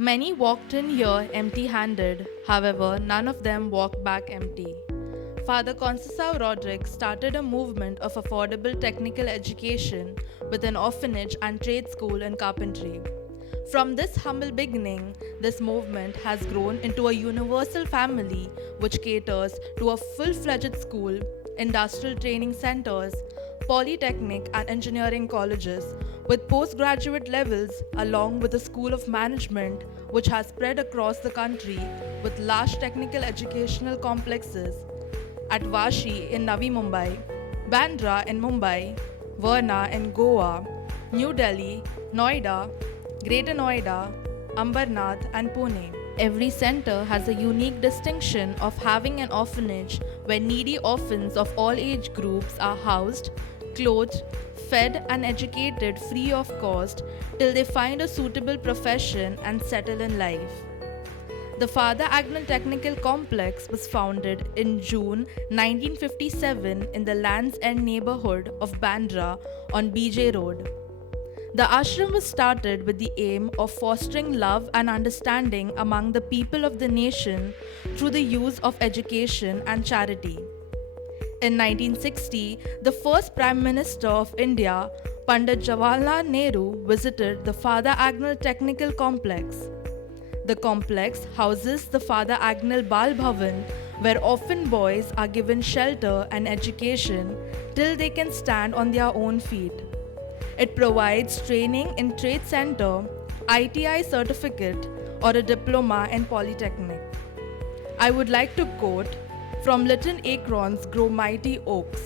Many walked in here empty handed, however, none of them walked back empty. Father Conceição Rodrigues started a movement of affordable technical education with an orphanage and trade school in carpentry. From this humble beginning, this movement has grown into a universal family which caters to a full fledged school, industrial training centers, polytechnic and engineering colleges, with postgraduate levels, along with a school of management which has spread across the country with large technical educational complexes at Vashi in Navi Mumbai, Bandra in Mumbai, Varna in Goa, New Delhi, Noida, Greater Noida, Ambernath, and Pune. Every center has a unique distinction of having an orphanage where needy orphans of all age groups are housed, clothed, fed, and educated free of cost till they find a suitable profession and settle in life. The Father Agnel Technical Complex was founded in June 1957 in the Land's End neighborhood of Bandra on BJ Road. The ashram was started with the aim of fostering love and understanding among the people of the nation through the use of education and charity. In 1960, the first Prime Minister of India, Pandit Jawaharlal Nehru, visited the Father Agnel Technical Complex. The complex houses the Father Agnel Bal Bhavan, where orphan boys are given shelter and education till they can stand on their own feet. It provides training in trade center, ITI certificate, or a diploma in polytechnic. I would like to quote, "From little acorns grow mighty oaks."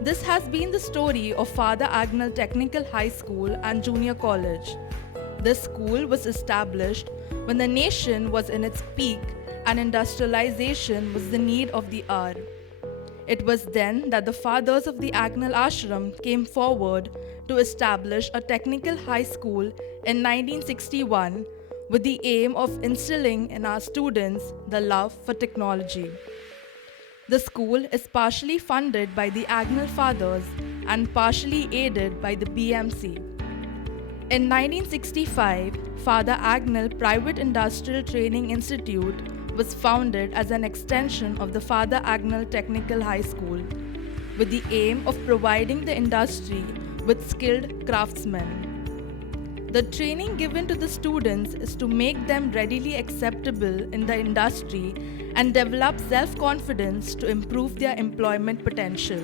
This has been the story of Father Agnel Technical High School and Junior College. This school was established when the nation was in its peak and industrialization was the need of the hour. It was then that the fathers of the Agnel Ashram came forward to establish a technical high school in 1961 with the aim of instilling in our students the love for technology. The school is partially funded by the Agnel Fathers and partially aided by the BMC. In 1965, Father Agnel Private Industrial Training Institute was founded as an extension of the Father Agnel Technical High School, with the aim of providing the industry with skilled craftsmen. The training given to the students is to make them readily acceptable in the industry and develop self-confidence to improve their employment potential.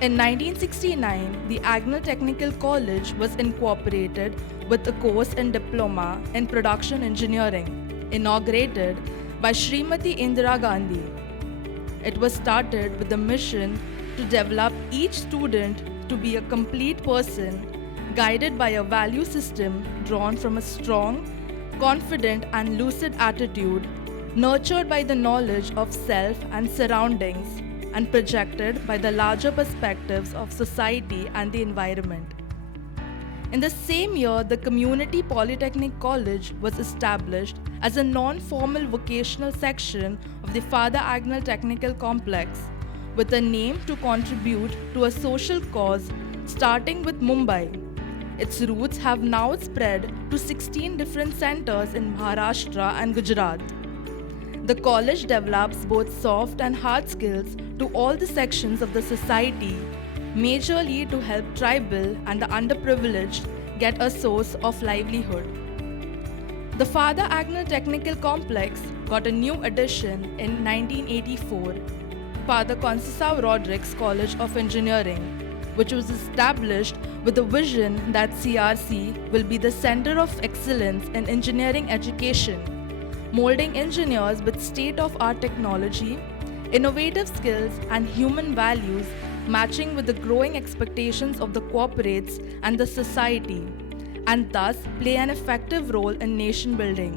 In 1969, the Agnel Technical College was incorporated with a course in Diploma in Production Engineering, inaugurated by Srimati Indira Gandhi. It was started with the mission to develop each student to be a complete person, guided by a value system drawn from a strong, confident, and lucid attitude, nurtured by the knowledge of self and surroundings, and projected by the larger perspectives of society and the environment. In the same year, the Community Polytechnic College was established as a non-formal vocational section of the Father Agnel Technical Complex, with a name to contribute to a social cause starting with Mumbai. Its roots have now spread to 16 different centers in Maharashtra and Gujarat. The college develops both soft and hard skills to all the sections of the society, majorly to help tribal and the underprivileged get a source of livelihood. The Father Agnel Technical Complex got a new addition in 1984, Father Conceição Rodrigues College of Engineering, which was established with the vision that CRC will be the center of excellence in engineering education, molding engineers with state-of-art technology, innovative skills, and human values matching with the growing expectations of the corporates and the society, and thus play an effective role in nation building.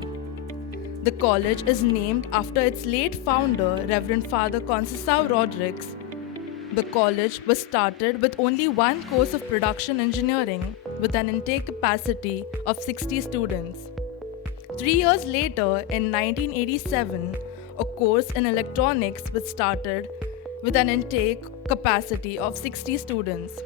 The college is named after its late founder, Reverend Father Conceição Rodrigues. The college was started with only one course of production engineering with an intake capacity of 60 students. 3 years later, in 1987, a course in electronics was started with an intake capacity of 60 students.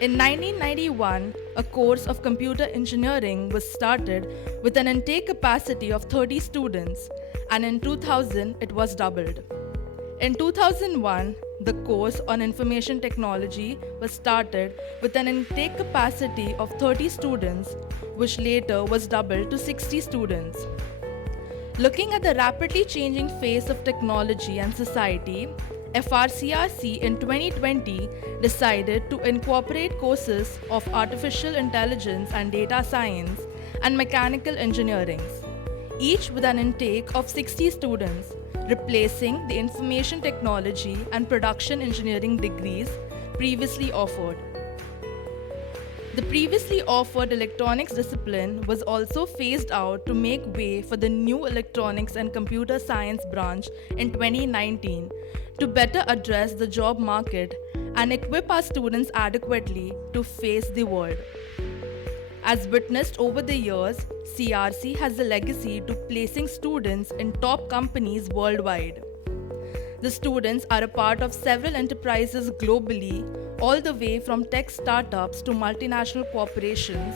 In 1991, a course of computer engineering was started with an intake capacity of 30 students, and in 2000 it was doubled. In 2001, the course on information technology was started with an intake capacity of 30 students, which later was doubled to 60 students. Looking at the rapidly changing face of technology and society, FRCRC in 2020 decided to incorporate courses of artificial intelligence and data science and mechanical engineering, each with an intake of 60 students, replacing the information technology and production engineering degrees previously offered. The previously offered electronics discipline was also phased out to make way for the new electronics and computer science branch in 2019 to better address the job market and equip our students adequately to face the world. As witnessed over the years, CRC has a legacy to placing students in top companies worldwide. The students are a part of several enterprises globally, all the way from tech startups to multinational corporations,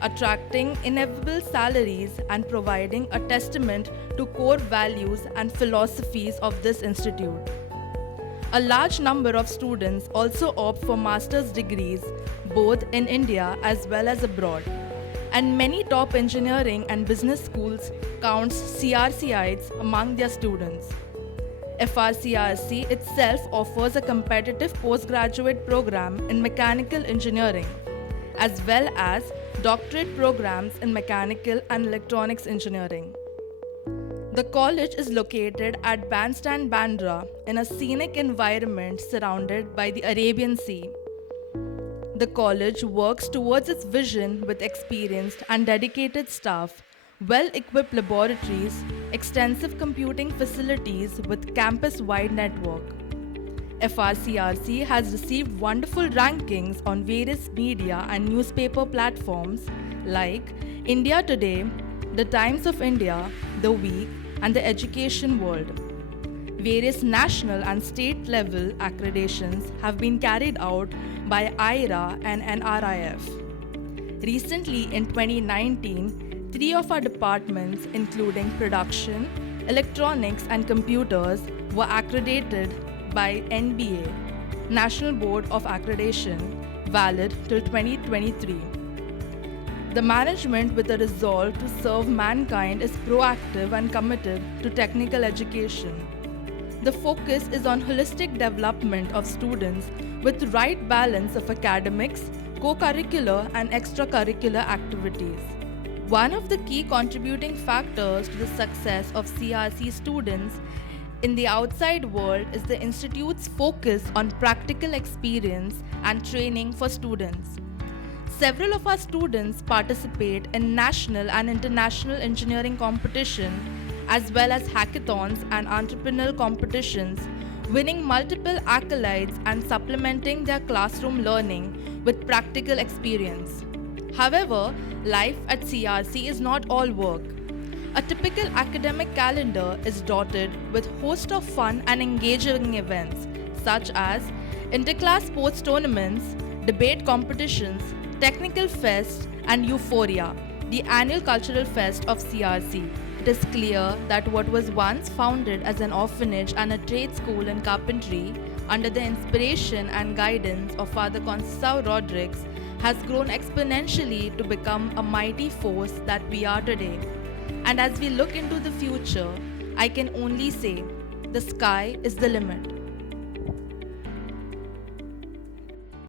attracting inevitable salaries and providing a testament to core values and philosophies of this institute. A large number of students also opt for master's degrees, both in India as well as abroad. And many top engineering and business schools count CRCites among their students. FRCRC itself offers a competitive postgraduate program in mechanical engineering, as well as doctorate programs in mechanical and electronics engineering. The college is located at Bandstand Bandra in a scenic environment surrounded by the Arabian Sea. The college works towards its vision with experienced and dedicated staff, well-equipped laboratories, extensive computing facilities with campus-wide network. FRCRC has received wonderful rankings on various media and newspaper platforms like India Today, The Times of India, The Week, and The Education World. Various national and state level accreditations have been carried out by IRA and NRIF. Recently, in 2019, 3 of our departments, including production, electronics, and computers, were accredited by NBA, National Board of Accreditation, valid till 2023. The management, with a resolve to serve mankind, is proactive and committed to technical education. The focus is on holistic development of students with right balance of academics, co-curricular and extracurricular activities. One of the key contributing factors to the success of CRC students in the outside world is the Institute's focus on practical experience and training for students. Several of our students participate in national and international engineering competition as well as hackathons and entrepreneurial competitions, winning multiple accolades and supplementing their classroom learning with practical experience. However, life at CRC is not all work. A typical academic calendar is dotted with a host of fun and engaging events such as interclass sports tournaments, debate competitions, technical fest, and Euphoria, the annual cultural fest of CRC. It is clear that what was once founded as an orphanage and a trade school in carpentry, under the inspiration and guidance of Father Conceição Rodrigues, has grown exponentially to become a mighty force that we are today. And as we look into the future, I can only say, the sky is the limit.